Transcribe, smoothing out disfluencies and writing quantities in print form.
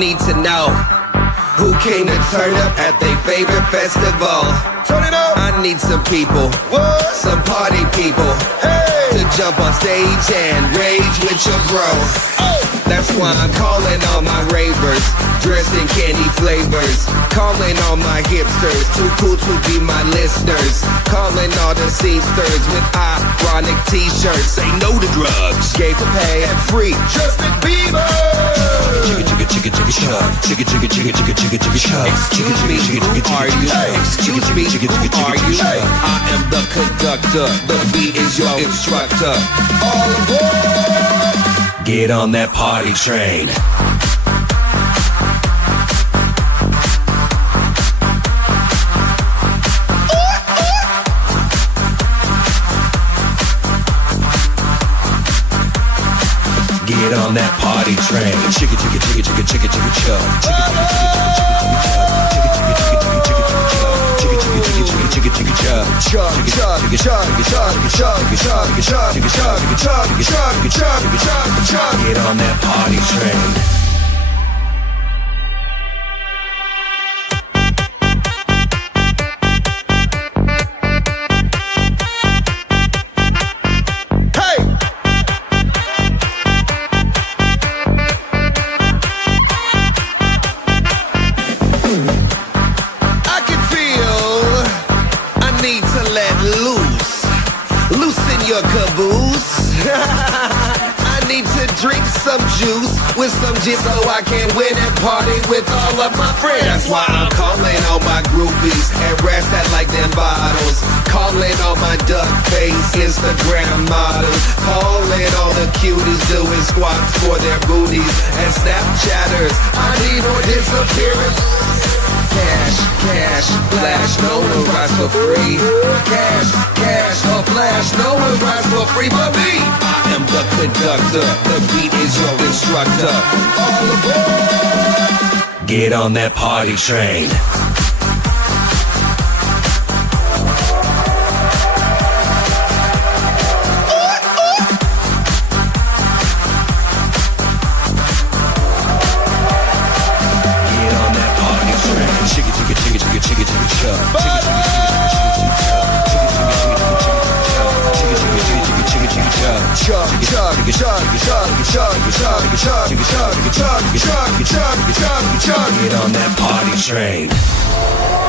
need to know who came to turn up at their favorite festival. Turn it up. I need some people, What? some party people, Hey. to jump on stage and rage with your bro. That's why I'm calling all my ravers, dressed in candy flavors. Calling all my hipsters, too cool to be my listeners. Calling all the C-sters with ironic t-shirts. Say no to drugs, gay for pay and free. Justin Bieber. Excuse me, who are you? Excuse me, who are you? I am the conductor, the beat is your instructor. All aboard. Get on that party train. Get on that party train. Chicka chicka chicka chicka chicka chicka chug. Chicka chicka chicka chicka chicka chicka chug. Chicka chicka chicka chicka chicka chug. Chug, chug, chug, chug, chug, chug, chug, chug, chug, chug, chug, chug. Get on that party train. Loosen your caboose. I need to drink some juice with some gin so I can win and party with all of my friends. That's why I'm calling all my groupies and rats that like them bottles. Calling all my duck face Instagram models. Calling all the cuties doing squats for their booties and Snapchatters. I need more disappearance. Cash, cash, flash, no one rides for free. Cash, cash, or flash, no one rides for free but me. I am the conductor, the beat is your instructor. All aboard! Get on that party train. Chug, chug, chug, chug, chug, chug, chug, chug, chug, chug, chug, chug, chug. Get on that party train.